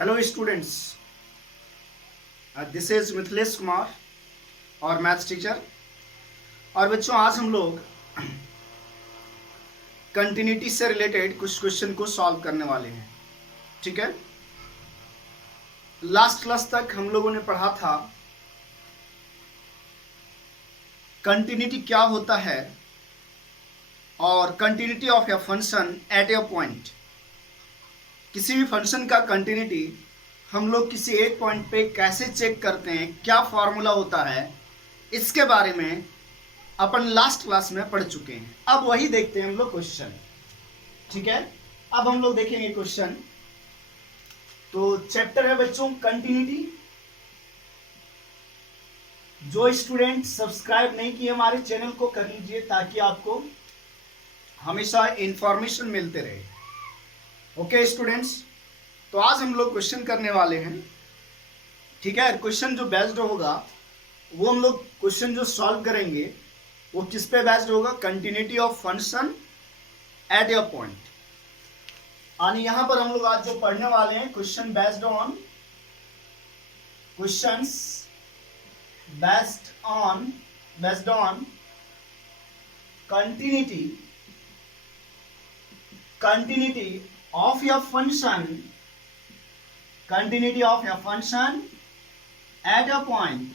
Hello students, this is Mithilesh Kumar और maths teacher. और बच्चों, आज हम लोग कंटिन्यूटी से रिलेटेड कुछ क्वेश्चन को सॉल्व करने वाले हैं। ठीक है, लास्ट क्लास तक हम लोगों ने पढ़ा था कंटिन्यूटी क्या होता है और continuity of a function at A point. किसी भी फंक्शन का कंटिन्यूटी हम लोग किसी एक पॉइंट पे कैसे चेक करते हैं, क्या फॉर्मूला होता है, इसके बारे में अपन लास्ट क्लास में पढ़ चुके हैं। अब वही देखते हैं हम लोग क्वेश्चन। ठीक है, अब हम लोग देखेंगे क्वेश्चन। तो चैप्टर है बच्चों कंटिन्यूटी। जो स्टूडेंट सब्सक्राइब नहीं किए हमारे चैनल को कर लीजिए ताकि आपको हमेशा इंफॉर्मेशन मिलते रहे। ओके स्टूडेंट्स, तो आज हम लोग क्वेश्चन करने वाले हैं। ठीक है, क्वेश्चन जो बेस्ड होगा वो हम लोग क्वेश्चन जो सॉल्व करेंगे वो किस पे बेस्ड होगा? Continuity of function at A point. यानी यहां पर हम लोग आज जो पढ़ने वाले हैं question based on continuity of a function at a point।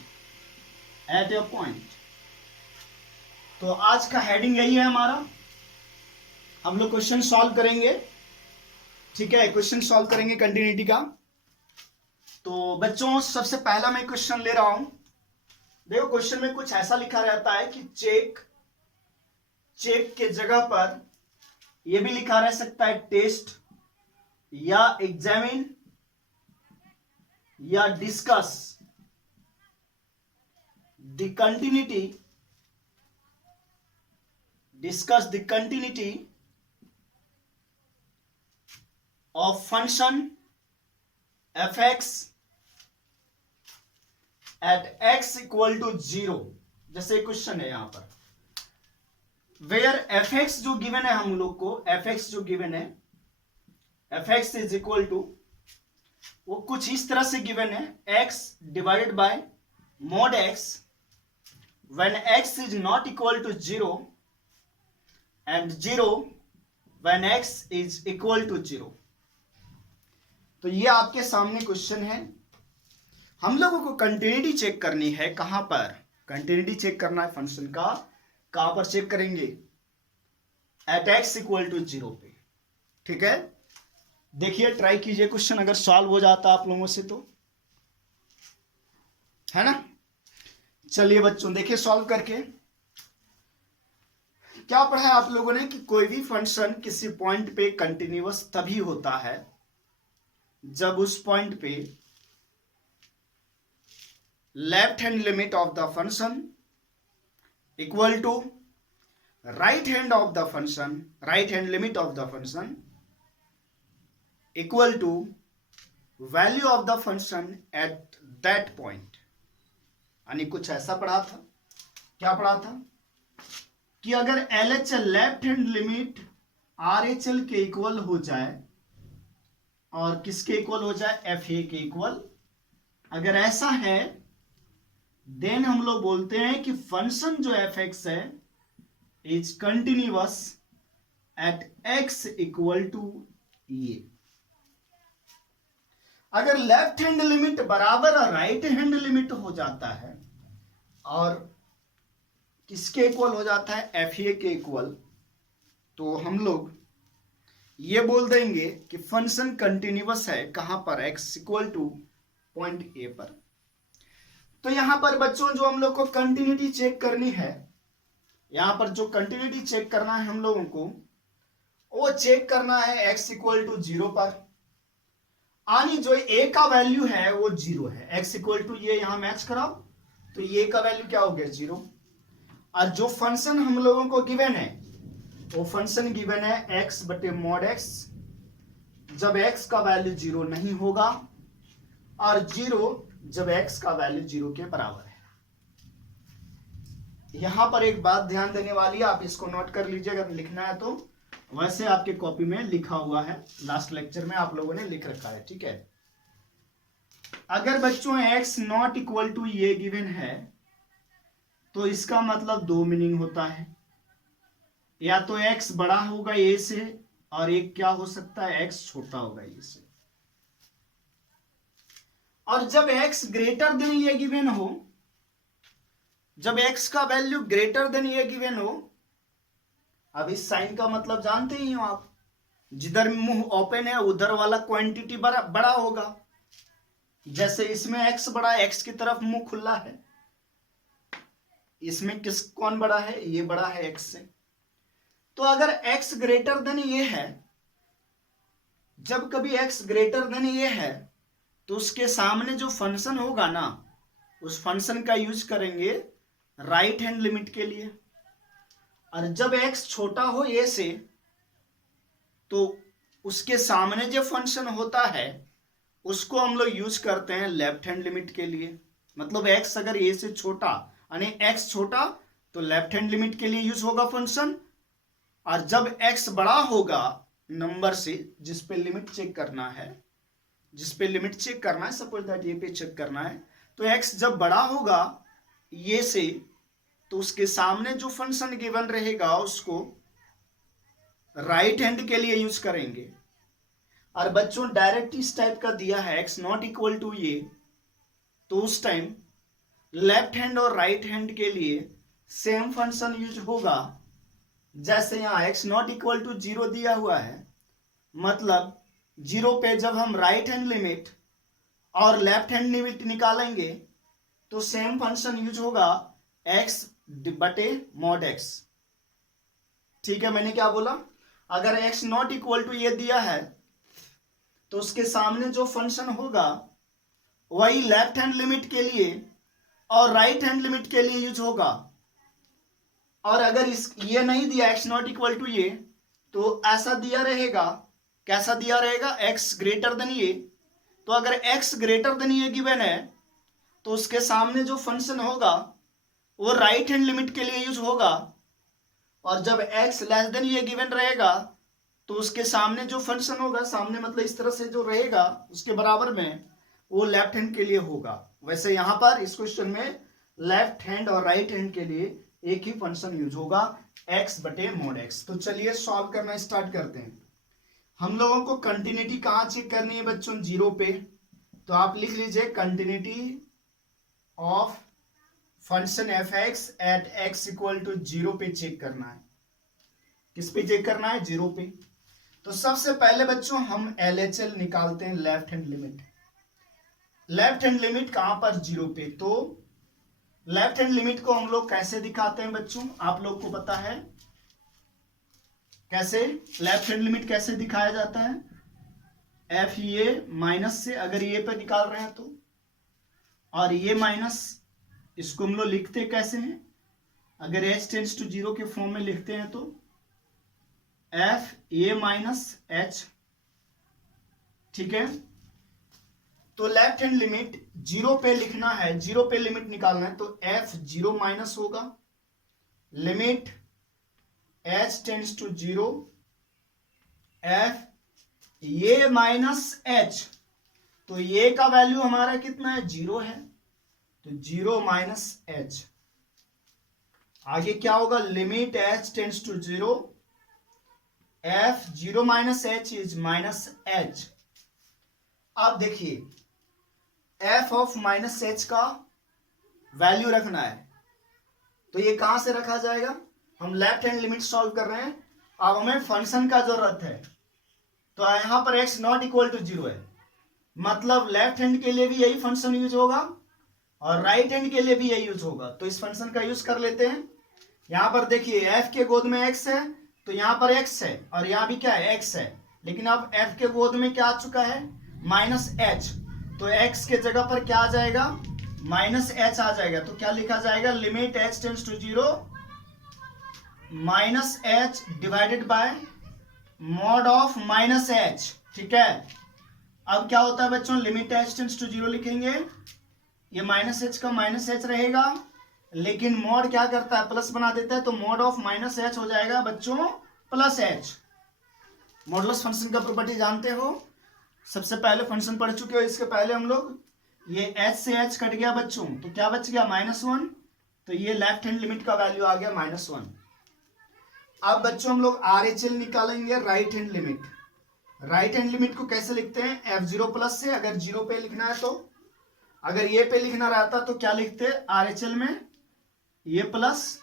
तो आज का हेडिंग यही है हमारा। हम लोग क्वेश्चन सॉल्व करेंगे। ठीक है, क्वेश्चन सॉल्व करेंगे कंटिन्यूटी का। तो बच्चों, सबसे पहला मैं क्वेश्चन ले रहा हूं। देखो, क्वेश्चन में कुछ ऐसा लिखा रहता है कि चेक के जगह पर यह भी लिखा रह सकता है टेस्ट या एग्जामिन या discuss the continuity of function f x at x equal to 0। जैसे क्वेश्चन है यहां पर वेयर एफ एक्स जो गिवन है, हम लोग को एफ एक्स जो गिवन है, f x is equal to, वो कुछ इस तरह से गिवन है, x divided by mod x when x is not equal to 0 and 0 when x is equal to 0। तो ये आपके सामने क्वेश्चन है। हम लोगों को कंटिन्यूटी चेक करनी है। कहां पर कंटिन्यूटी चेक करना है फंक्शन का? कहां पर चेक करेंगे? एट x इक्वल टू 0 पे। ठीक है, देखिए, ट्राई कीजिए क्वेश्चन, अगर सॉल्व हो जाता आप लोगों से तो, है ना। चलिए बच्चों, देखिए सॉल्व करके क्या पढ़ा है आप लोगों ने कि कोई भी फंक्शन किसी पॉइंट पे कंटिन्यूअस तभी होता है जब उस पॉइंट पे left hand limit of the function equal to right hand limit of the function equal to value of the function at that point. यानी कुछ ऐसा पढ़ा था। क्या पढ़ा था कि अगर LHL left hand limit RHL के इक्वल हो जाए और किसके इक्वल हो जाए? FA के इक्वल। अगर ऐसा है देन हम लोग बोलते हैं कि फंक्शन जो fx है is continuous at x equal to ये। अगर लेफ्ट हैंड लिमिट बराबर राइट हैंड लिमिट हो जाता है और किसके इक्वल हो जाता है? FA के इक्वल, तो हम लोग ये बोल देंगे कि फंक्शन कंटिन्यूअस है। कहां पर? x equal two point A पर। तो यहां पर बच्चों जो हम लोग को कंटिन्यूटी चेक करनी है, यहां पर जो कंटिन्यूटी चेक करना है हम लोगों को, वो चेक करना है x इक्वल टू 0 पर। यानी जो a का वैल्यू है वो 0 है। x इक्वल टू ये यहां मैच कराओ तो ये का वैल्यू क्या हो गया? 0। और जो फंक्शन हम लोगों को गिवन है वो फंक्शन गिवन है x बटे मॉड x, जब x का वैल्यू 0 नहीं होगा और 0 जब x का वैल्यू 0 के बराबर है। यहां पर एक बात ध्यान देने वाली है, आप इसको नोट कर लीजिए अगर लिखना है तो। वैसे आपके कॉपी में लिखा हुआ है, लास्ट लेक्चर में आप लोगों ने लिख रखा है। ठीक है, अगर बच्चों x नॉट इक्वल टू ये गिवन है तो इसका मतलब दो मीनिंग होता है, या तो x बड़ा होगा a से और एक क्या हो सकता है x छोटा होगा a से। और जब x ग्रेटर देन ये गिवन हो, जब x का वैल्यू ग्रेटर देन ये गिवन हो, अब इस साइन का मतलब जानते ही हो आप, जिधर मुंह ओपन है उधर वाला क्वांटिटी बड़ा होगा। जैसे इसमें x बड़ा, x की तरफ मुंह खुला है, इसमें कौन बड़ा है, ये बड़ा है x से। तो अगर x ग्रेटर देन ये है, जब कभी x ग्रेटर देन ये है तो उसके सामने जो फंक्शन होगा ना, उस फंक्शन का यूज करेंगे राइट हैंड लिमिट के लिए। और जब x छोटा हो a से तो उसके सामने जो फंक्शन होता है उसको हम लोग यूज करते हैं लेफ्ट हैंड लिमिट के लिए। मतलब x अगर a से छोटा यानी x छोटा तो लेफ्ट हैंड लिमिट के लिए यूज होगा फंक्शन, और जब x बड़ा होगा नंबर से जिस पे लिमिट चेक करना है, सपोज दैट ये पे चेक करना है, तो x जब बड़ा होगा ये से तो उसके सामने जो फंक्शन गिवन रहेगा उसको राइट हैंड के लिए यूज करेंगे। और बच्चों डायरेक्ट इस टाइप का दिया है x नॉट इक्वल टू ये, तो उस टाइम लेफ्ट हैंड और राइट हैंड के लिए सेम फंक्शन यूज होगा। जैसे यहाँ x नॉट इक्वल टू 0 दिया हुआ है, मतलब 0 पे जब हम राइट हैंड लिमिट और लेफ्ट हैंड लिमिट निकालेंगे तो सेम फंक्शन यूज होगा x बटे मॉड x। ठीक है, मैंने क्या बोला, अगर x नॉट इक्वल टू ये दिया है तो उसके सामने जो फंक्शन होगा वही लेफ्ट हैंड लिमिट के लिए और राइट हैंड लिमिट के लिए यूज होगा। और अगर ये नहीं दिया x नॉट इक्वल टू ये, तो ऐसा दिया रहेगा, कैसा दिया रहेगा, x ग्रेटर देन ये। तो अगर x ग्रेटर देन ये गिवन है तो उसके सामने जो फंक्शन होगा वो राइट हैंड लिमिट के लिए यूज होगा, और जब x लेस देन ये गिवन रहेगा तो उसके सामने जो फंक्शन होगा, सामने मतलब इस तरह से जो रहेगा उसके बराबर में, वो लेफ्ट हैंड के लिए होगा। वैसे यहां पर इस क्वेश्चन में लेफ्ट हैंड और राइट हैंड के लिए एक ही फंक्शन यूज होगा x बटे मॉड x। तो चलिए सॉल्व करना स्टार्ट करते हैं। हम लोगों को कंटिन्यूटी कहाँ चेक करनी है बच्चों, 0 पे। तो आप लिख लीजिए continuity of function fx at x equal to 0 पे चेक करना है। किस पे चेक करना है, 0 पे। तो सबसे पहले बच्चों हम LHL निकालते हैं, left hand limit. Left hand limit कहां पर, 0 पे। तो लेफ्ट हैंड लिमिट को हम लोग कैसे दिखाते हैं बच्चों, आप लोग को पता है कैसे लेफ्ट हैंड लिमिट कैसे दिखाया जाता है, एफ ये माइनस से, अगर ये पे निकाल रहे हैं तो, और ये माइनस, इसको हम लोग लिखते कैसे हैं, अगर h टेंड्स टू 0 के फॉर्म में लिखते हैं तो एफ ए माइनस एच। ठीक है, तो लेफ्ट हैंड लिमिट 0 पे लिखना है, 0 पे लिमिट निकालना है, तो f 0 माइनस होगा, limit h tends to 0 f ये माइनस h, तो ये का वैल्यू हमारा कितना है, 0 है, तो 0 माइनस h। आगे क्या होगा, limit h tends to 0 f 0 minus h is minus h। अब देखिए f ऑफ माइनस एच का वैल्यू रखना है, तो ये कहां से रखा जाएगा, हम लेफ्ट हैंड लिमिट सॉल्व कर रहे हैं, अब हमें फंक्शन का जरूरत है। तो यहां पर x नॉट इक्वल टू 0 है, मतलब लेफ्ट हैंड के लिए भी यही फंक्शन यूज होगा और राइट हैंड के लिए भी यही यूज होगा। तो इस फंक्शन का यूज कर लेते हैं। यहां पर देखिए f के गोद में x है, तो यहां पर x है, और यहां भी क्या है, x है, लेकिन अब f के गोद में क्या आ चुका है, माइनस h, तो x के जगह पर क्या आ जाएगा, माइनस h आ जाएगा। तो क्या लिखा जाएगा, limit h tends to 0 minus h divided by mod of minus h। ठीक है, अब क्या होता है बच्चों, लिमिट h टेंड्स टू 0 लिखेंगे, ये माइनस h का माइनस h रहेगा, लेकिन मॉड क्या करता है, प्लस बना देता है, तो मॉड ऑफ माइनस h हो जाएगा बच्चों प्लस h। मॉडुलस फंक्शन का प्रॉपर्टी जानते हो, सबसे पहले फंक्शन पढ़ चुके हो, इसके पहले हम लोग ये h से h कट गया बच्चों, तो क्या बच गया -1, तो ये लेफ्ट हैंड लिमिट का वैल्यू आ गया -1। अब बच्चों हम लोग RHL निकालेंगे, right hand limit. Right hand limit को कैसे लिखते हैं, F0 प्लस से, अगर 0 पे लिखना है तो, अगर ये पे लिखना रहता तो क्या लिखते, RHL में ये प्लस,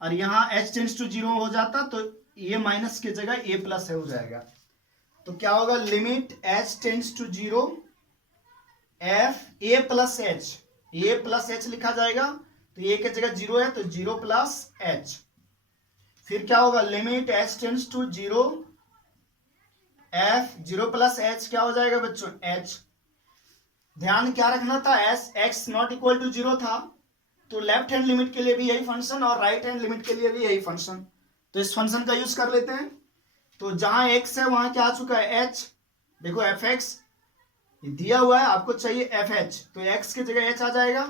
और यहाँ h टेंड्स टू 0 हो जाता तो ये माइनस की जगह a प्लस है हो जाएगा। तो क्या होगा, limit h tends to 0 f a plus h, a plus h लिखा जाएगा, तो a की जगह 0 है तो 0 प्लस h। फिर क्या होगा, limit h tends to 0 f 0 plus h क्या हो जाएगा बच्चों, h। ध्यान क्या रखना था, x नॉट इक्वल टू 0 था, तो लेफ्ट हैंड लिमिट के लिए भी यही फंक्शन और राइट हैंड लिमिट के लिए भी यही फंक्शन, तो इस फंक्शन का यूज कर लेते हैं। तो जहां x है वहां क्या आ चुका है, h। देखो fx दिया हुआ है, आपको चाहिए fh, तो x की जगह h आ जाएगा,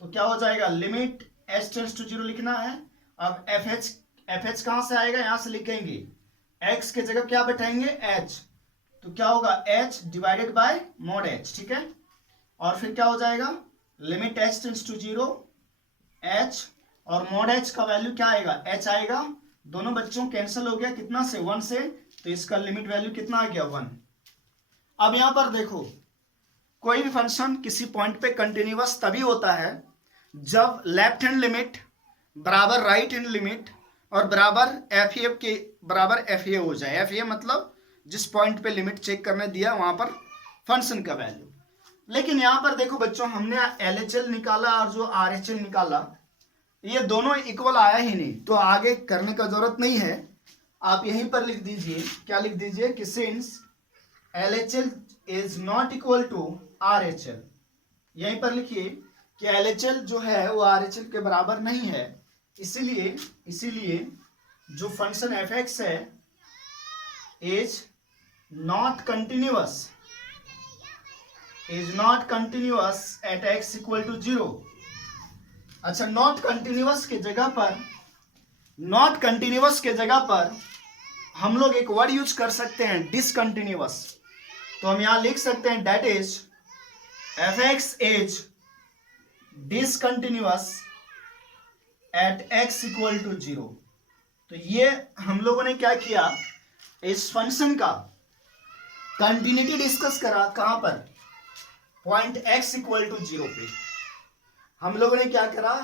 तो क्या हो जाएगा, लिमिट h टेंड्स टू 0 लिखना है। अब fh कहां से आएगा, यहां से लिखेंगे, x की जगह क्या बैठाएंगे, h, तो क्या होगा h divided by mod h, ठीक है। और फिर क्या हो जाएगा, limit h tends to 0 h, और मॉड h का वैल्यू क्या आएगा, h आएगा, दोनों बच्चों कैंसिल हो गया, कितना से, 1 से, तो इसका लिमिट वैल्यू कितना आ गया, 1। अब यहां पर देखो, कोई भी फंक्शन किसी पॉइंट पे कंटिन्यूअस तभी होता है जब लेफ्ट हैंड लिमिट बराबर राइट हैंड लिमिट और बराबर एफ के बराबर एफ हो जाए। एफ मतलब जिस पॉइंट पे लिमिट चेक करने दिया वहां पर फंक्शन का वैल्यू। लेकिन यहां पर देखो बच्चों, हमने LHL निकाला और जो RHL निकाला, ये दोनों इक्वल आया ही नहीं, तो आगे करने का जरूरत नहीं है, आप यहीं पर लिख दीजिए, क्या लिख दीजिए कि since LHL is not equal to RHL, यहीं पर लिखिए कि LHL जो है वो RHL के बराबर नहीं है, इसीलिए जो फंक्शन fx है is not continuous at x equal to 0। अच्छा, नॉट कंटिन्यूअस के जगह पर हम लोग एक वर्ड यूज कर सकते हैं, डिसकंटिन्यूअस। तो हम यहां लिख सकते हैं that is fx is discontinuous at x equal to 0। तो ये हम लोगों ने क्या किया, इस फंक्शन का कंटिन्यूटी डिस्कस करा, कहां पर, पॉइंट x इक्वल टू 0 पे। हम लोगों ने क्या करा,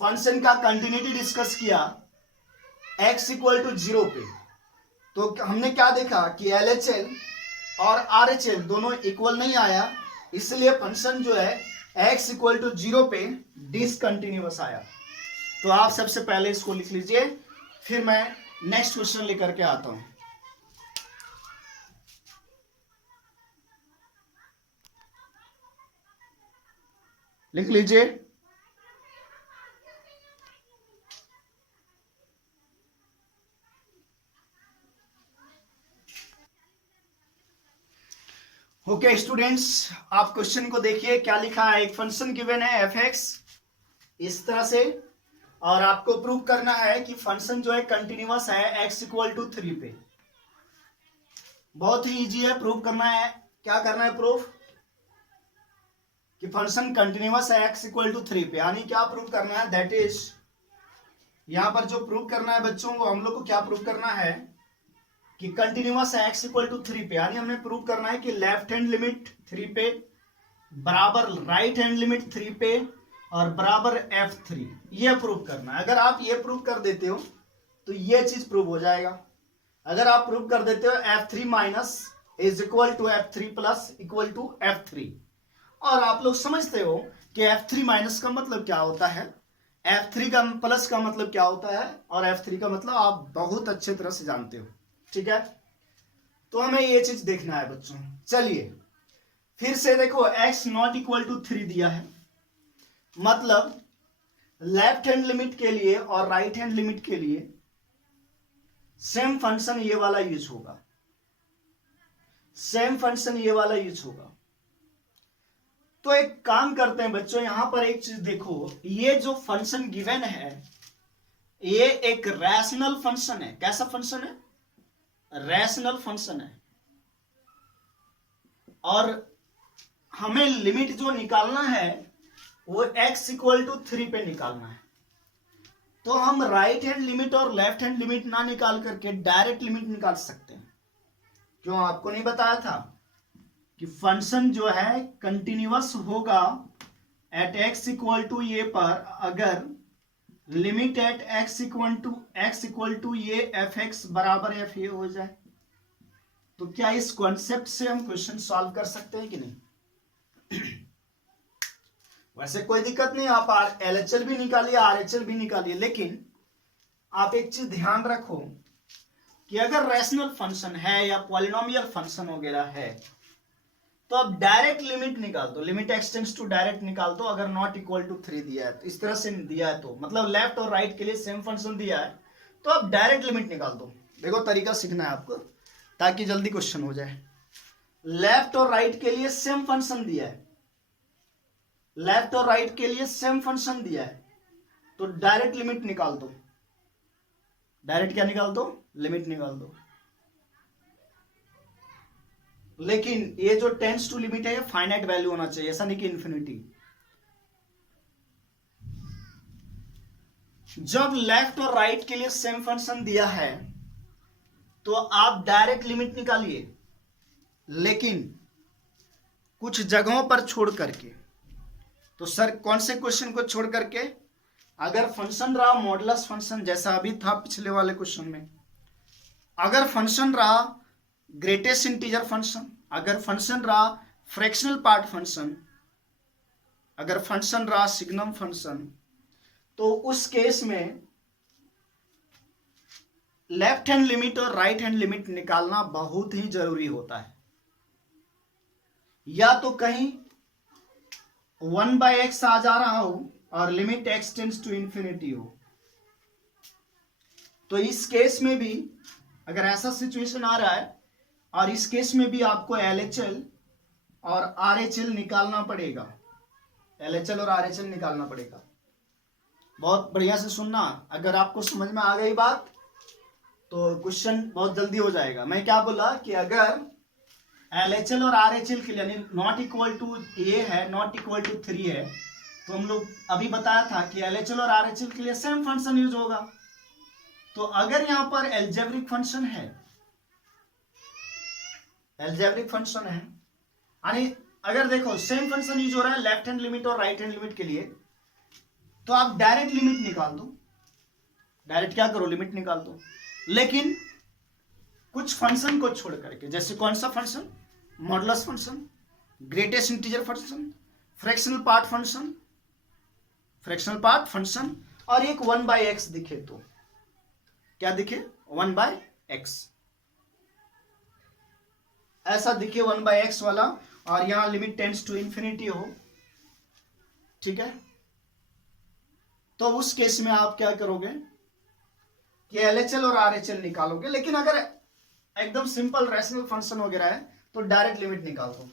फंक्शन का कंटिन्यूटी डिस्कस किया x इक्वल टू 0 पे। तो हमने क्या देखा कि LHL और RHL दोनों इक्वल नहीं आया, इसलिए फंक्शन जो है x इक्वल टू 0 पे डिसकंटिन्यूअस आया। तो आप सबसे पहले इसको लिख लीजिए, फिर मैं नेक्स्ट क्वेश्चन लेकर के आता हूं। लिख लीजिए, ओके स्टूडेंट्स, आप क्वेश्चन को देखिए, क्या लिखा है, एक फंक्शन गिवन है fx इस तरह से, और आपको प्रूव करना है कि फंक्शन जो है कंटिन्यूअस है x इक्वल टू 3 पे। बहुत ही इजी है, प्रूव करना है। क्या करना है, प्रूफ कि फंक्शन कंटिन्यूअस है x इक्वल टू 3 पे, यानी क्या प्रूव करना है, दैट इज, यहां पर जो प्रूव करना है बच्चों को, हम लोग को क्या प्रूव करना है कि कंटिन्यूअस है x इक्वल टू 3 पे, यानी हमने प्रूव करना है कि लेफ्ट हैंड लिमिट 3 पे बराबर राइट हैंड लिमिट 3 पे और बराबर f3, ये प्रूव करना है। अगर आप ये प्रूव कर देते हो तो ये चीज प्रूव हो जाएगा। अगर आप प्रूव कर देते हो f3 minus is equal to f3 plus equal to f3, और आप लोग समझते हो कि f3 माइनस का मतलब क्या होता है, f3 का प्लस का मतलब क्या होता है, और f3 का मतलब आप बहुत अच्छे तरह से जानते हो, ठीक है। तो हमें ये चीज देखना है बच्चों। चलिए फिर से देखो, x नॉट इक्वल टू 3 दिया है, मतलब लेफ्ट हैंड लिमिट के लिए और राइट हैंड लिमिट के लिए सेम फंक्शन ये वाला यूज होगा, सेम फंक्शन ये वाला यूज होगा। तो एक काम करते हैं बच्चों, यहां पर एक चीज देखो, ये जो फंक्शन गिवन है ये एक रैशनल फंक्शन है। कैसा फंक्शन है, रैशनल फंक्शन है। और हमें लिमिट जो निकालना है वो x इक्वल टू 3 पे निकालना है। तो हम राइट हैंड लिमिट और लेफ्ट हैंड लिमिट ना निकाल करके डायरेक्ट लिमिट निकाल सकते हैं। क्यों, आपको नहीं बताया था कि फंक्शन जो है कंटिन्यूअस होगा एट x इक्वल टू ये पर अगर limit at x equal to ये एफ एक्स बराबर एफ ये हो जाए। तो क्या इस कॉन्सेप्ट से हम क्वेश्चन सॉल्व कर सकते हैं कि नहीं? वैसे कोई दिक्कत नहीं, आप LHL भी निकालिए RHL भी निकालिए, लेकिन आप एक चीज ध्यान रखो कि अगर रैशनल फंक्शन है या पॉलिनोमियल फंक्शन वगैरह है तो आप डायरेक्ट लिमिट निकाल दो, लिमिट एक्सटेंड्स टू डायरेक्ट निकाल दो। अगर नॉट इक्वल टू 3 दिया है तो इस तरह से दिया है, तो मतलब लेफ्ट और राइट के लिए सेम फंक्शन दिया है तो आप डायरेक्ट लिमिट निकाल दो। देखो तरीका सीखना है आपको ताकि जल्दी क्वेश्चन हो जाए। लेफ्ट और राइट के लिए सेम फंक्शन दिया है, लेफ्ट और राइट के लिए सेम फंक्शन दिया है, तो डायरेक्ट लिमिट निकाल दो। डायरेक्ट क्या निकाल दो? लिमिट निकाल दो। लेकिन ये जो टेंस टू लिमिट है ये फाइनाइट वैल्यू होना चाहिए, ऐसा नहीं कि इन्फिनिटी। जब लेफ्ट और राइट के लिए सेम फंक्शन दिया है तो आप डायरेक्ट लिमिट निकालिए, लेकिन कुछ जगहों पर छोड़ करके। तो सर कौन से क्वेश्चन को छोड़ करके? अगर फंक्शन रहा मॉडुलस फंक्शन जैसा अभी था पिछले वाले क्वेश्चन में, अगर फंक्शन रहा ग्रेटेस्ट इंटीजर फंक्शन, अगर फंक्शन रहा फ्रैक्शनल पार्ट फंक्शन, अगर फंक्शन रहा सिग्नम फंक्शन, तो उस केस में लेफ्ट हैंड लिमिट और राइट हैंड लिमिट निकालना बहुत ही जरूरी होता है। या तो कहीं 1/x आ जा रहा हो और limit x tends to infinity हो, तो इस केस में भी अगर ऐसा सिचुएशन आ रहा है और इस केस में भी आपको LHL और RHL निकालना पड़ेगा, LHL और RHL निकालना पड़ेगा। बहुत बढ़िया से सुनना, अगर आपको समझ में आ गई बात तो क्वेश्चन बहुत जल्दी हो जाएगा। मैं क्या बोला कि अगर LHL और RHL के लिए यानी नॉट इक्वल टू ए है, नॉट इक्वल टू 3 है, तो हम लोग अभी बताया था कि LHL और RHL के लिए सेम फंक्शन यूज होगा। तो अगर यहां पर एल्जेब्रिक फंक्शन है, एल्जेब्रिक फंक्शन है यानी अगर देखो सेम फंक्शन यूज हो रहा है लेफ्ट हैंड लिमिट और राइट हैंड लिमिट के लिए, तो आप डायरेक्ट लिमिट निकाल दो। डायरेक्ट क्या करो? लिमिट निकाल दो। लेकिन कुछ फंक्शन को छोड़ करके, जैसे कौन सा function? Modulus function, greatest integer function, fractional part function, fractional part function, और एक 1/x दिखे तो क्या दिखे? 1/x ऐसा दिखे 1/x वाला, और यहां लिमिट टेंड्स टू इंफिनिटी हो, ठीक है? तो उस केस में आप क्या करोगे कि LHL और RHL निकालोगे। लेकिन अगर एकदम सिंपल रैशनल फंक्शन वगैरह है तो डायरेक्ट लिमिट निकाल दो।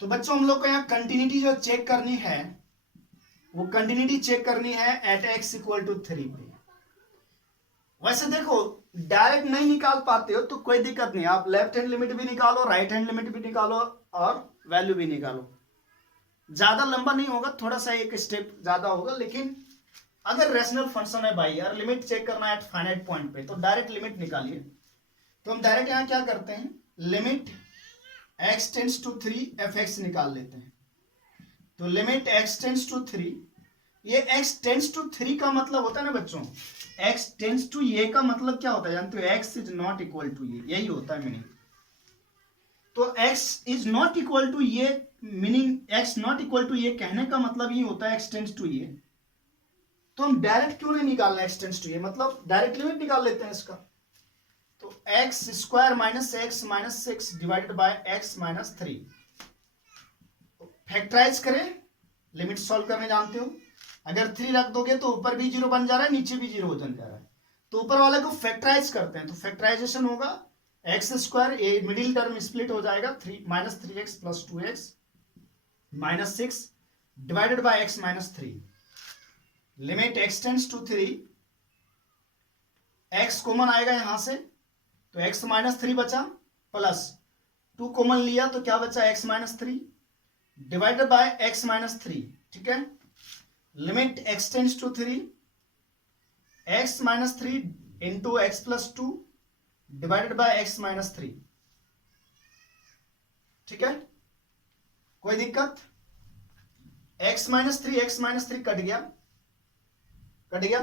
तो बच्चों हम लोग को यहाँ कंटिन्यूटी जो चेक करनी है वो कंटिन्यूटी चेक करनी है एट x इक्वल टू 3 पे। वैसे देखो डायरेक्ट नहीं निकाल पाते हो तो कोई दिक्कत नहीं, आप लेफ्ट हैंड लिमिट भी निकालो, राइट हैंड लिमिट भी निकालो और वैल्यू भी निकालो। ज्यादा लंबा नहीं होगा, थोड़ा सा एक स्टेप ज्यादा होगा। लेकिन अगर रैशनल फंक्शन है भाई यार, लिमिट चेक करना है एट फाइनाइट पॉइंट पे, तो डायरेक्ट लिमिट निकालिए। तो हम डायरेक्ट यहां क्या करते हैं, limit x tends to 3 fx निकाल लेते हैं। तो लिमिट x टेंड्स टू 3, ये x टेंड्स टू 3 का मतलब होता है ना बच्चों, x टेंड्स टू ये का मतलब क्या होता है जानते हो? x is not equal to ये, यही होता है मीनिंग। तो x is not equal to ये meaning, x not equal to ये कहने का मतलब ये होता है x टेंड्स टू ये। तो हम डायरेक्ट क्यों नहीं निकालना x टेंड्स टू ये, मतलब डायरेक्ट लिमिट निकाल लेते हैं इसका। तो x square minus x minus 6 divided by x minus 3, factorise करें, लिमिट सॉल्व करने जानते हो। अगर 3 रख दोगे तो ऊपर भी 0 बन जा रहा है, नीचे भी 0 बन जा रहा है, तो ऊपर वाले को फैक्टराइज करते हैं। तो फैक्टराइजेशन होगा x स्क्वायर, ये मिडिल टर्म स्प्लिट हो जाएगा, 3 minus 3x plus 2x minus 6 divided by x minus 3। Limit x tends to 3, x common आएगा यहां से, तो x माइनस 3 बचा, प्लस 2 कॉमन लिया तो क्या बचा? x minus 3 divided by x minus 3, ठीक है। Limit x tends to 3, x minus 3 into x plus 2 divided by x minus 3, ठीक है। कोई दिक्कत? x माइनस 3 कट गया, कट गया,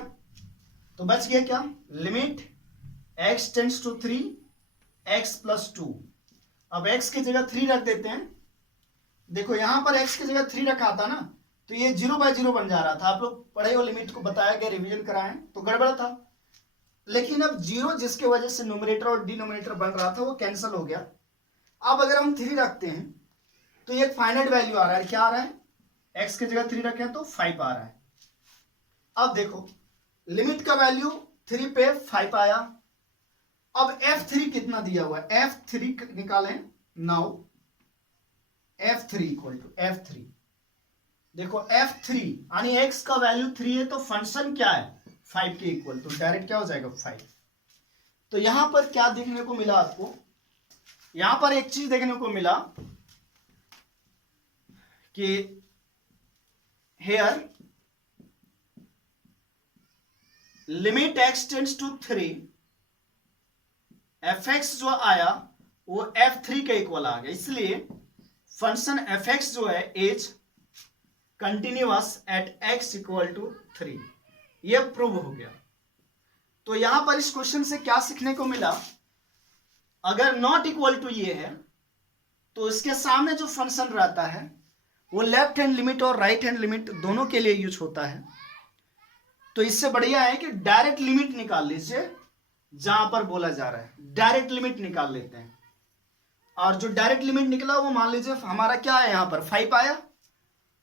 तो बच गया क्या? Limit x tends to 3 x plus 2। अब x की जगह 3 रख देते हैं। देखो यहां पर x की जगह 3 रखा था ना, तो ये 0/0 बन जा रहा था। आप लोग पढ़े हो, लिमिट को बताया गया, रिवीजन कराएं, तो गड़बड़ था। लेकिन अब 0 जिसके वजह से न्यूमरेटर और डिनोमिनेटर बन रहा था वो कैंसिल हो गया। अब अगर हम 3 रखते हैं तो ये फाइनाइट वैल्यू आ रहा है। क्या आ रहा है? x की जगह 3 रखें तो 5 आ रहा है। अब देखो लिमिट का वैल्यू 3 पे 5 आया। अब f3 कितना दिया हुआ है? f3 निकालें। Now f3 equal to f3, देखो f3 यानी x का वैल्यू 3 है तो फंक्शन क्या है? 5 के इक्वल, तो डायरेक्ट क्या हो जाएगा? 5। तो यहां पर क्या देखने को मिला आपको? यहां पर एक चीज देखने को मिला कि here limit x tends to 3, fx जो आया वो f3 के इक्वल आ गया, इसलिए फंक्शन fx जो है is continuous at x equal to 3। यह प्रूव हो गया। तो यहां पर इस क्वेश्चन से क्या सीखने को मिला? अगर नॉट इक्वल टू ये है तो इसके सामने जो फंक्शन रहता है वो लेफ्ट हैंड लिमिट और राइट हैंड लिमिट दोनों के लिए यूज होता है। तो इससे बढ़िया है कि डायरेक्ट लिमिट निकाल लीजिए। जहां पर बोला जा रहा है डायरेक्ट लिमिट निकाल लेते हैं, और जो डायरेक्ट लिमिट निकला वो मान लीजिए हमारा क्या है, यहां पर 5 आया,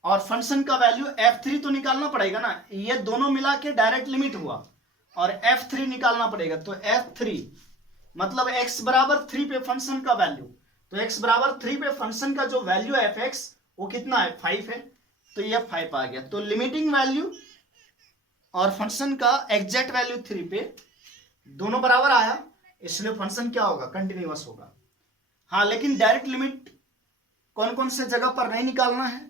और फंक्शन का वैल्यू f3 तो निकालना पड़ेगा ना। ये दोनों मिला के डायरेक्ट लिमिट हुआ और f3 निकालना पड़ेगा। तो f3 मतलब x बराबर 3 पे फंक्शन का वैल्यू, तो x बराबर 3 पे फंक्शन का जो वैल्यू है fx वो कितना है? 5 है, तो ये 5 आ गया। तो लिमिटिंग वैल्यू और फंक्शन का एग्जैक्ट वैल्यू 3 पे दोनों बराबर आया, इसलिए फंक्शन क्या होगा? कंटिन्यूअस होगा। हाँ, लेकिन डायरेक्ट लिमिट कौन कौन से जगह पर नहीं निकालना है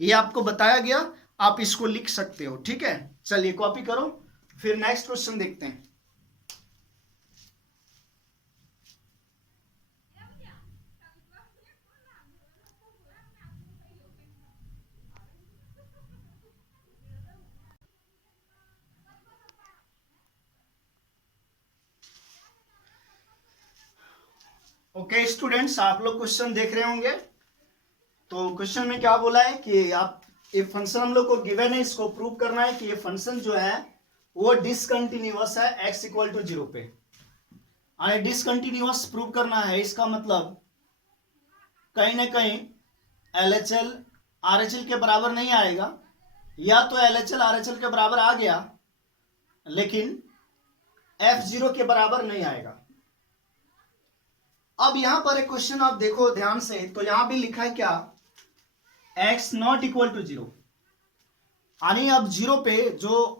ये आपको बताया गया, आप इसको लिख सकते हो, ठीक है। चलिए कॉपी करो, फिर नेक्स्ट क्वेश्चन देखते हैं। ओके स्टूडेंट्स, आप लोग क्वेश्चन देख रहे होंगे। तो क्वेश्चन में क्या बोला है कि आप ये फंक्शन हम लोग को गिवन है, इसको प्रूव करना है कि ये फंक्शन जो है वो डिसकंटिन्यूअस है x इक्वल टू 0 पे। डिसकंटिन्यूअस प्रूव करना है, इसका मतलब कहीं ना कहीं LHL RHL के बराबर नहीं आएगा, या तो LHL RHL के बराबर आ गया लेकिन F0 के बराबर नहीं आएगा। अब यहां पर एक क्वेश्चन आप देखो ध्यान से, तो यहां भी लिखा है क्या? x नॉट इक्वल टू 0, यानी अब 0 पे जो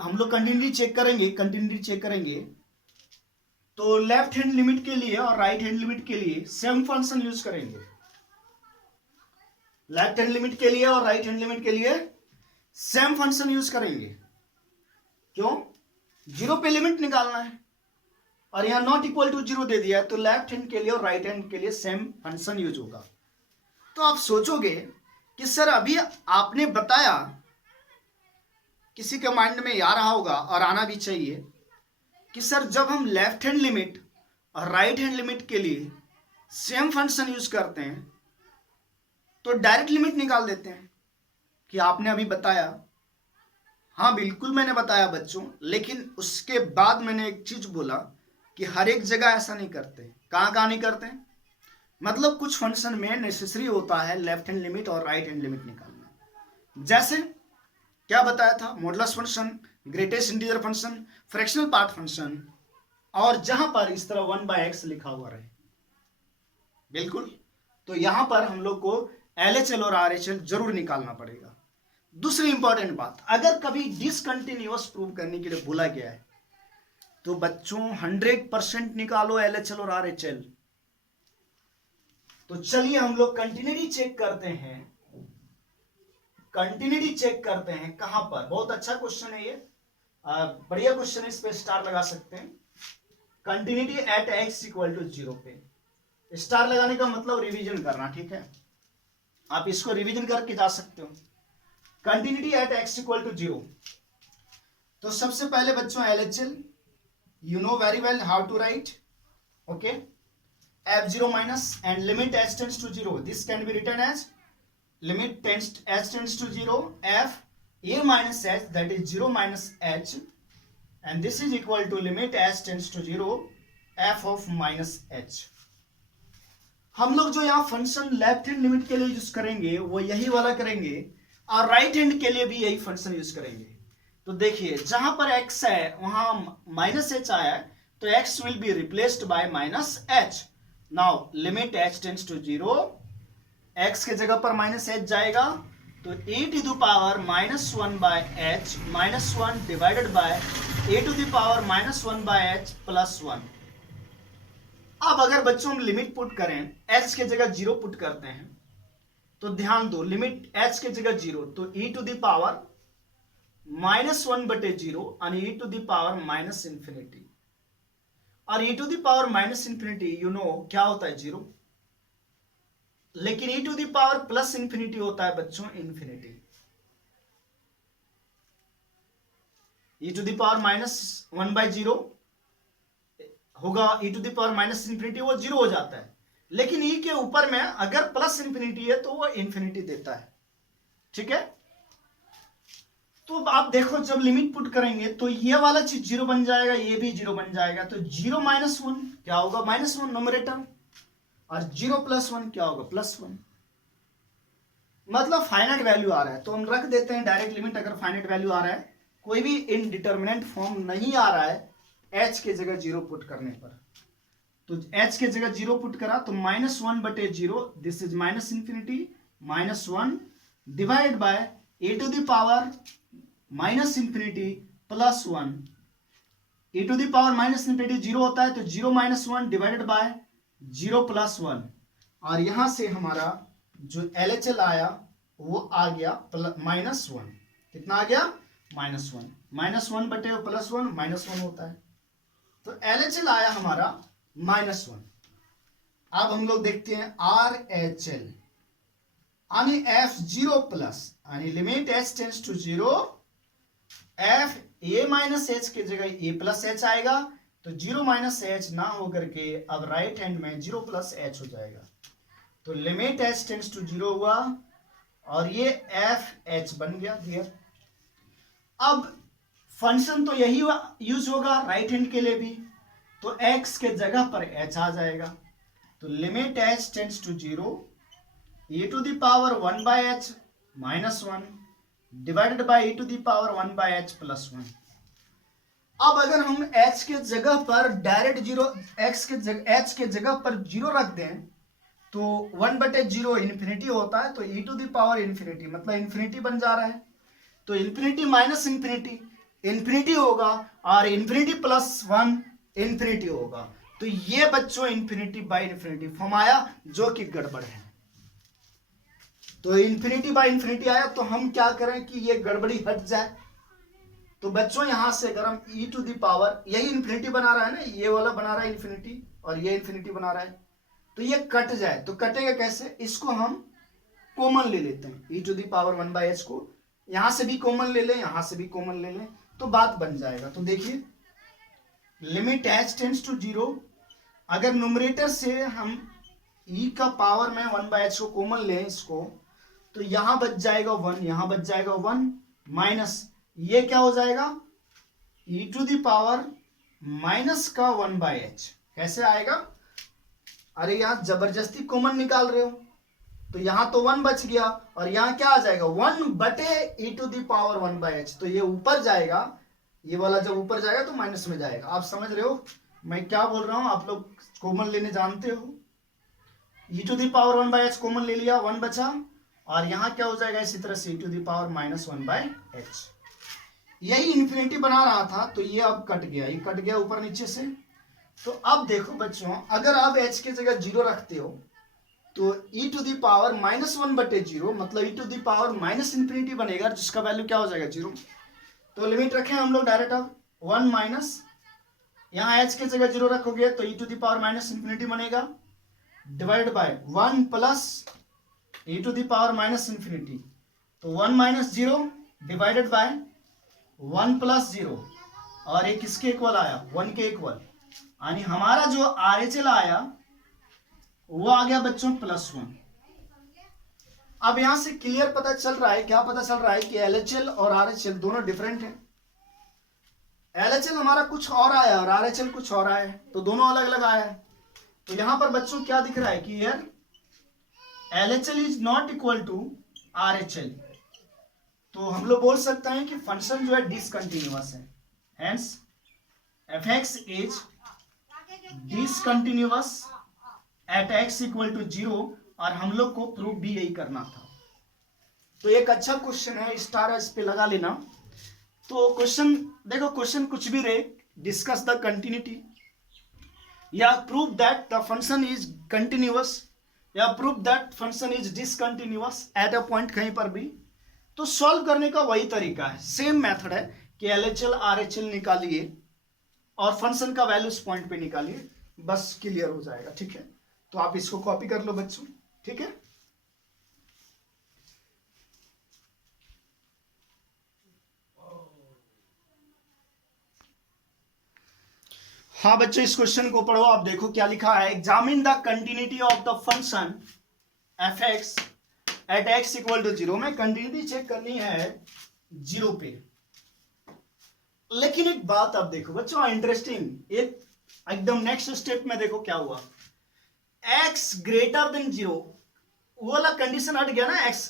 हम लोग कंटिन्यूटी चेक करेंगे तो लेफ्ट हैंड लिमिट के लिए और राइट हैंड लिमिट के लिए सेम फंक्शन यूज करेंगे। लेफ्ट हैंड लिमिट के लिए और राइट हैंड लिमिट के लिए सेम फंक्शन यूज करेंगे। क्यों? 0 पे लिमिट निकालना है और यहां नॉट इक्वल टू 0 दे दिया है, तो लेफ्ट हैंड के लिए और राइट हैंड के लिए सेम फंक्शन यूज होगा। तो आप सोचोगे कि सर अभी आपने बताया, किसी के माइंड में आ रहा होगा और आना भी चाहिए कि सर जब हम लेफ्ट हैंड लिमिट और राइट हैंड लिमिट के लिए सेम फंक्शन यूज करते हैं तो डायरेक्ट लिमिट निकाल देते हैं, कि आपने अभी बताया। हाँ बिल्कुल मैंने बताया बच्चों, लेकिन उसके बाद मैंने एक चीज बोला कि हर एक जगह ऐसा नहीं करते। कहां नहीं करते? मतलब कुछ फंक्शन में नेसेसरी होता है लेफ्ट हैंड लिमिट और राइट हैंड लिमिट निकालना। जैसे क्या बताया था? Modulus function, greatest integer function, fractional part function, और जहां पर इस तरह 1/x लिखा हुआ रहे। बिल्कुल, तो यहां पर हम लोग को LHL और RHL जरूर निकालना पड़ेगा। दूसरी इंपॉर्टेंट बात, अगर कभी डिसकंटिन्यूअस प्रूव करने के लिए बोला गया है तो बच्चों 100% निकालो LHL और RHL। तो चलिए हम लोग कंटिन्यूटी चेक करते हैं। कंटिन्यूटी चेक करते हैं कहां पर, बहुत अच्छा क्वेश्चन है ये, बढ़िया क्वेश्चन है, इस पे स्टार लगा सकते हैं। Continuity at x equal to 0 पे स्टार लगाने का मतलब रिवीजन करना, ठीक है, आप इसको रिवीजन करके जा सकते हो। Continuity at x equal to 0, तो सबसे पहले बच्चों LHL you know very well how to write, okay, f0 minus and limit h tends to 0, this can be written as limit h tends to 0 f a minus h, that is 0 minus h, and this is equal to limit h tends to 0 f of minus h। हम लोग जो यहाँ function left hand limit के लिए use करेंगे वो यही वाला करेंगे, और राइट हैंड के लिए भी यही फंक्शन यूज करेंगे। तो देखिए जहां पर x है वहां माइनस एच आया है, तो x will be replaced by minus h. Now limit h tends to 0, x के जगह पर माइनस एच जाएगा, तो e to the power minus 1 by h minus 1 divided by e to the power minus 1 by h plus 1। अब अगर बच्चों हम limit put करें, h के जगह 0 पुट करते हैं, तो ध्यान दो लिमिट h के जगह 0, तो e टू द पावर -1/0 और e to the power minus infinity, और e to the power minus infinity you know क्या होता है 0, लेकिन e to the power plus infinity होता है बच्चों infinity. e to the power -1/0 होगा, e to the power minus infinity वो 0 हो जाता है, लेकिन e के ऊपर में अगर प्लस इंफिनिटी है तो वो इंफिनिटी देता है, ठीक है। तो आप देखो जब लिमिट पुट करेंगे तो ये वाला चीज 0 बन जाएगा, ये भी 0 बन जाएगा, तो 0 माइनस 1 क्या होगा -1 नोमरेटर, और 0 प्लस 1 क्या होगा +1, मतलब फाइनाइट वैल्यू आ रहा है, तो हम रख देते हैं डायरेक्ट लिमिट। अगर फाइनाइट वैल्यू आ रहा है, कोई भी इनडिटर्मिनेंट फॉर्म नहीं आ रहा है h के जगह 0 पुट करने पर, तो h के जगह 0 पुट करा तो -1/0, this is minus infinity -1 divide by e to the power minus infinity plus 1, e to the power minus infinity 0 होता है, तो 0 माइनस 1 डिवाइडेड बाय 0 प्लस 1, और यहां से हमारा जो LHL आया वो आ गया -1, कितना आ गया -1, -1/+1 -1 होता है, तो LHL आया हमारा -1। अब हम लोग देखते हैं RHL आणि f0 प्लस आणि limit h tends to 0, f a minus h के जगह a प्लस एच आएगा, तो 0 माइनस एच ना होकर के अब राइट हैंड में 0 प्लस एच हो जाएगा, तो लिमिट h टेंड्स टू 0 हुआ, और ये f h बन गया दियर। अब फंक्शन तो यही यूज होगा राइट हैंड के लिए भी, तो x के जगह पर h आ जाएगा, तो limit h tends to 0 e to the power 1/h -1 divided by e to the power 1/h plus 1। अब अगर हम h के जगह पर डायरेक्ट 0, h के जगह पर 0 रख दें, तो 1/0 इंफिनिटी होता है, तो e to the power infinity मतलब इंफिनिटी बन जा रहा है, तो इंफिनिटी माइनस इंफिनिटी इंफिनिटी होगा, और इंफिनिटी प्लस 1 इंफिनिटी होगा, तो ये बच्चों इंफिनिटी बाय इंफिनिटी फॉर्म आया, जो कि गड़बड़ है। तो इंफिनिटी बाय इंफिनिटी आया, तो हम क्या करें कि ये गड़बड़ी हट जाए, तो बच्चों यहां से अगर हम e टू द पावर, यही इंफिनिटी बना रहा है ना, ये वाला बना रहा है इंफिनिटी, और ये इंफिनिटी बना रहा है, तो ये कट जाए, तो कटेगा कैसे, इसको हम कॉमन ले लेते हैं, e to the power 1/h को यहां से भी कॉमन ले लें, यहां से भी कॉमन ले लें, तो बात बन जाएगा। तो देखिए लिमिट h टेंड्स टू 0, अगर न्यूमरेटर से हम e का पावर में 1/h को कॉमन लें इसको, तो यहां बच जाएगा 1, यहां बच जाएगा 1, माइनस ये क्या हो जाएगा e to the power minus का 1/h, कैसे आएगा, अरे यहां जबरदस्ती कॉमन निकाल रहे हो, तो यहां तो 1 बच गया, और यहां क्या आ जाएगा 1/e to the power 1/h, तो ये ऊपर जाएगा, ये वाला जब ऊपर जाएगा तो माइनस में जाएगा। आप समझ रहे हो मैं क्या बोल रहा हूं, आप लोग कॉमन लेने जानते हो, e to the power 1/h common ले लिया, 1 बचा, और यहां क्या हो जाएगा इसी तरह से e to the power -1/h, यही इंफिनिटी बना रहा था, तो ये अब कट गया, ये कट गया ऊपर नीचे से। तो अब देखो बच्चों, अगर आप h की जगह 0 रखते हो, तो e टू दी पावर -1/0 मतलब e टू दी पावर -∞ बनेगा, जिसका वैल्यू क्या हो जाएगा 0। तो लिमिट रखें हम लोग डायरेक्ट, अब 1 माइनस, यहाँ h की जगह 0 रखोगे तो e टू दी पावर -∞ बनेगा, divide by 1 plus e to the power -∞, तो 1 माइनस 0 डिवाइडेड बाय 1 प्लस 0, और एक किसके इक्वल आया 1 के इक्वल, यानी हमारा जो RHL आया वो आ गया बच्चों +1। अब यहां से क्लियर पता चल रहा है, क्या पता चल रहा है कि LHL और RHL दोनों डिफरेंट हैं। LHL हमारा कुछ और आया और RHL कुछ और आया है, तो दोनों अलग अलग आया है। तो यहां पर बच्चों क्या दिख रहा है कि यार LHL is not equal to RHL, तो हम लोग बोल सकते हैं कि फंक्शन जो है डिसकंटिन्यूअस है, hence fx is discontinuous at x equal to 0, और हम लोग को प्रूफ भी यही करना था। तो एक अच्छा क्वेश्चन है, स्टार इस पे लगा लेना। तो क्वेश्चन देखो, क्वेश्चन कुछ भी रहे, डिस्कस द कंटिन्यूटी या prove that the function is continuous या prove that function is discontinuous at a point, कहीं पर भी। तो सॉल्व करने का वही तरीका है, सेम मेथड है कि LHL RHL निकालिए और फंक्शन का वैल्यू इस पॉइंट पे निकालिए, बस क्लियर हो जाएगा। ठीक है, तो आप इसको कॉपी कर लो बच्चों। ठीक है, हाँ बच्चों इस क्वेश्चन को पढ़ो, आप देखो क्या लिखा है। Examine the continuity of the function fx at x equal to 0 में कंटिन्यूटी चेक करनी है 0 पे। लेकिन एक बात आप देखो बच्चों इंटरेस्टिंग, एक एकदम नेक्स्ट स्टेप में देखो क्या हुआ, x ग्रेटर देन 0 वो वाला कंडीशन हट गया ना, x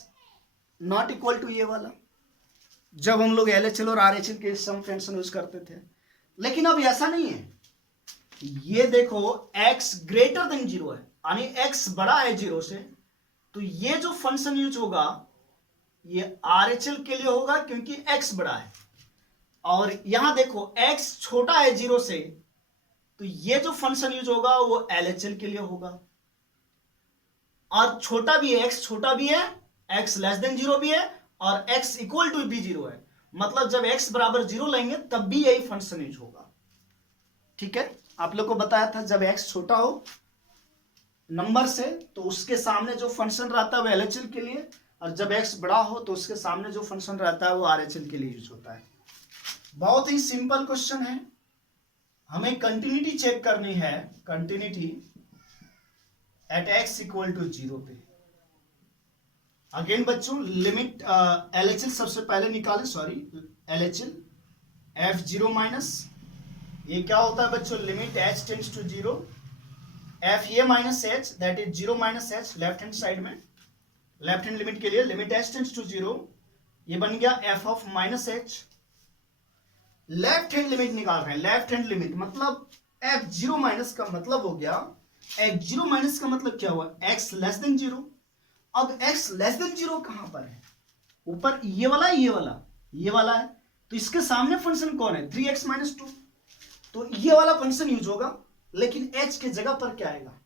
नॉट इक्वल टू ये वाला, जब हम लोग LHL और RHL के सम फंक्शन यूज करते थे। लेकिन अब ऐसा नहीं है, ये देखो x ग्रेटर देन 0 है, यानी x बड़ा है 0 से, तो ये जो फंक्शन यूज होगा ये RHL के लिए होगा क्योंकि x बड़ा है, और यहां देखो x छोटा है 0 से, तो ये जो फंक्शन यूज होगा वो LHL के लिए होगा। और छोटा भी है, x छोटा भी है, x लेस देन 0 भी है, और x इक्वल टू भी 0 है, मतलब जब x बराबर 0 लेंगे तब भी यही फंक्शन यूज होगा। ठीक है, आप लोग को बताया था जब x छोटा हो नंबर से तो उसके सामने जो फंक्शन रहता है वो LHL के लिए, और जब x बड़ा हो तो उसके सामने जो फंक्शन रहता है वो RHL के लिए यूज होता है। बहुत ही सिंपल क्वेश्चन है, हमें कंटिन्यूटी चेक करनी है, continuity at x equal to 0 पे। अगेन बच्चों लिमिट LHL सबसे पहले निकालें, सॉरी LHL f0 माइनस, ये क्या होता है बच्चों, limit h tends to 0, f ये minus h that is 0 minus h, left hand side में लेफ्ट हैंड लिमिट के लिए लिमिट h टेंड्स टू 0, ये बन गया f of minus h। Left hand limit निकाल रहे हैं, लेफ्ट हैंड लिमिट मतलब f0 माइनस का मतलब हो गया, f0 माइनस का मतलब क्या हुआ, x लेस देन 0। अब x लेस देन 0 कहां पर है, ऊपर ये वाला ये वाला ये वाला है, तो इसके सामने फंक्शन कौन है 3x माइनस 2, तो ये वाला फंक्शन यूज होगा, लेकिन h के जगह पर क्या आएगा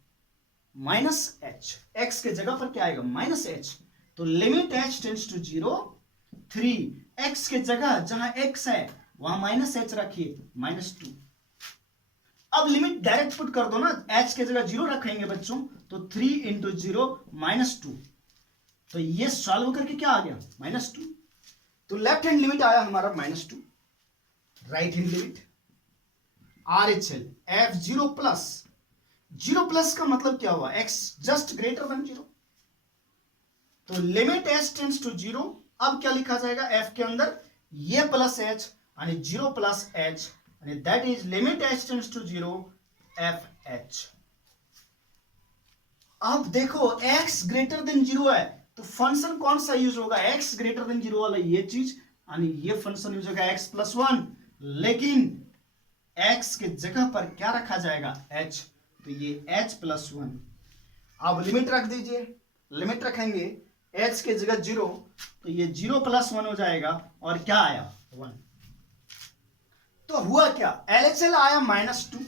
माइनस h, x के जगह पर क्या आएगा माइनस h, तो limit h tends to 0, 3x के जगह जहां x है वहां माइनस h रखिए -2। अब लिमिट डायरेक्ट पुट कर दो ना, h के जगह 0 रखेंगे बच्चों, तो 3 इंटू 0 -2, तो ये सॉल्व करके क्या आ गया -2, तो लेफ्ट हैंड लिमिट आया हमारा -2, right hand limit RHL f0 plus 0 plus का मतलब क्या हुआ, x जस्ट ग्रेटर देन 0, तो लिमिट h टेंड्स टू 0, अब क्या लिखा जाएगा f के अंदर ये प्लस h यानी 0 प्लस h, यानी that is limit h tends to 0 fh। अब देखो x ग्रेटर देन 0 है, तो फंक्शन कौन सा यूज होगा, x ग्रेटर देन 0 वाला ये चीज, यानी ये फंक्शन यूज होगा x प्लस 1, लेकिन x के जगह पर क्या रखा जाएगा h, तो ये h प्लस 1। अब लिमिट रख दीजिए, लिमिट रखेंगे h के जगह 0, तो ये 0 प्लस 1 हो जाएगा, और क्या आया 1। तो हुआ क्या, LHL आया -2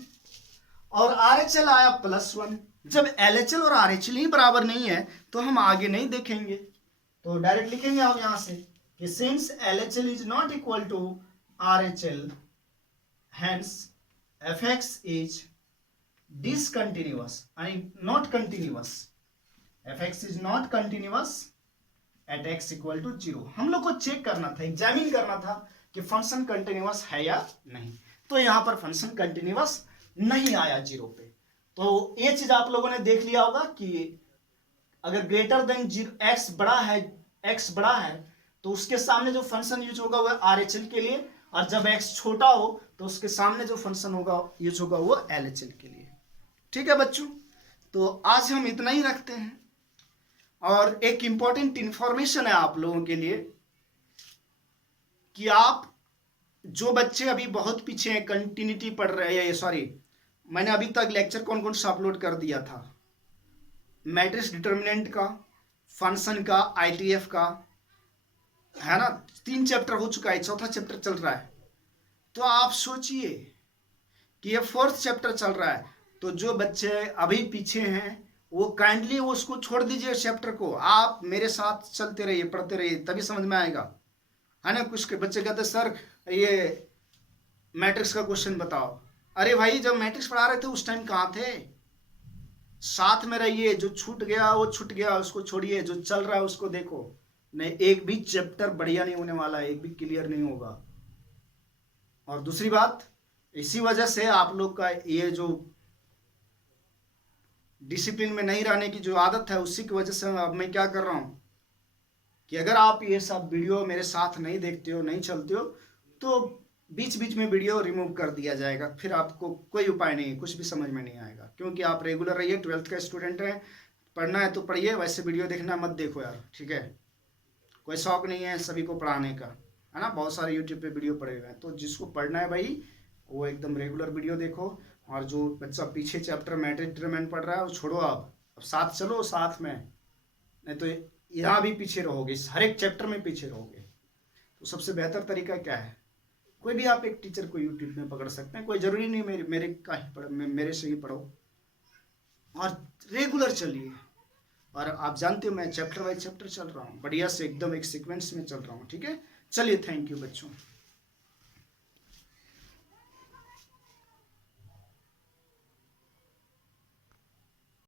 और RHL आया +1, जब LHL और RHL ही बराबर नहीं है तो हम आगे नहीं देखेंगे, तो डायरेक्ट लिखेंगे आप यहां से कि since LHL is not equal to RHL hence fx is discontinuous and not continuous, fx is not continuous at x equal to 0। हम लोग को चेक करना था, एग्जामिन करना था कि फंक्शन कंटिन्यूअस है या नहीं, तो यहां पर फंक्शन कंटिन्यूअस नहीं आया 0 पे। तो ये चीज आप लोगों ने देख लिया होगा कि अगर ग्रेटर देन 0 x बड़ा है तो उसके सामने जो फंक्शन यूज होगा वो RHL के लिए, और जब x छोटा हो तो उसके सामने जो फंक्शन होगा यूज होगा वो LHL के लिए। ठीक है बच्चों, तो आज हम इतना ही रखते हैं। और एक इंपॉर्टेंट इंफॉर्मेशन है आप लोगों के लिए कि आप जो बच्चे अभी बहुत पीछे हैं, कंटिन्यूटी पढ़ रहे हैं, सॉरी मैंने अभी तक लेक्चर कौन कौन सा अपलोड कर दिया था, मैट्रिक्स डिटर्मिनेंट का, फंक्शन का, ITF का, है ना, 3 चैप्टर हो चुका है, 4था चैप्टर चल रहा है। तो आप सोचिए कि ये 4th चैप्टर चल रहा है, तो जो बच्चे अभी पीछे हैं वो काइंडली उसको छोड़ दीजिए चैप्टर को, आप मेरे साथ चलते रहिए, पढ़ते रहिए, तभी समझ में आएगा, है ना। कुछ बच्चे कहते सर ये मैट्रिक्स का क्वेश्चन बताओ। अरे भाई जब मैट्रिक्स पढ़ा रहे थे उस टाइम कहाँ थे, साथ में रहिए, जो छूट गया वो छूट गया, उसको छोड़िए, जो चल रहा है उसको देखो। नहीं, एक भी चैप्टर बढ़िया नहीं होने वाला है, एक भी क्लियर नहीं होगा। और दूसरी बात, इसी वजह से आप लोग का ये जो डिसिप्लिन में नहीं रहने की जो आदत है, उसी की वजह से अब मैं क्या कर रहा हूं कि अगर आप ये सब वीडियो मेरे साथ नहीं देखते हो, नहीं चलते हो, तो बीच बीच में वीडियो रिमूव कर दिया जाएगा, फिर आपको कोई उपाय नहीं, कुछ भी समझ में नहीं आएगा। क्योंकि आप रेगुलर रहिए, 12th का स्टूडेंट है, पढ़ना है तो पढ़िए, वैसे वीडियो देखना मत देखो यार, ठीक है। कोई शौक नहीं है सभी को पढ़ाने का, है ना, बहुत सारे यूट्यूब पे वीडियो पड़े हुए हैं, तो जिसको पढ़ना है भाई वो एकदम रेगुलर वीडियो देखो। और जो बच्चा पीछे चैप्टर मैट्रिक्स डिटरमिनेंट पढ़ रहा है वो छोड़ो, अब साथ चलो साथ में, नहीं तो यहाँ भी पीछे रहोगे, हर एक चैप्टर में पीछे रहोगे। तो सबसे बेहतर तरीका क्या है, कोई भी आप एक टीचर को यूट्यूब में पकड़ सकते हैं, कोई जरूरी नहीं मेरे से ही पढ़ो, और रेगुलर चलिए। और आप जानते हो मैं चैप्टर बाय चैप्टर चल रहा हूँ, बढ़िया से एकदम एक सीक्वेंस में चल रहा हूँ, ठीक है। चलिए, थैंक यू बच्चों।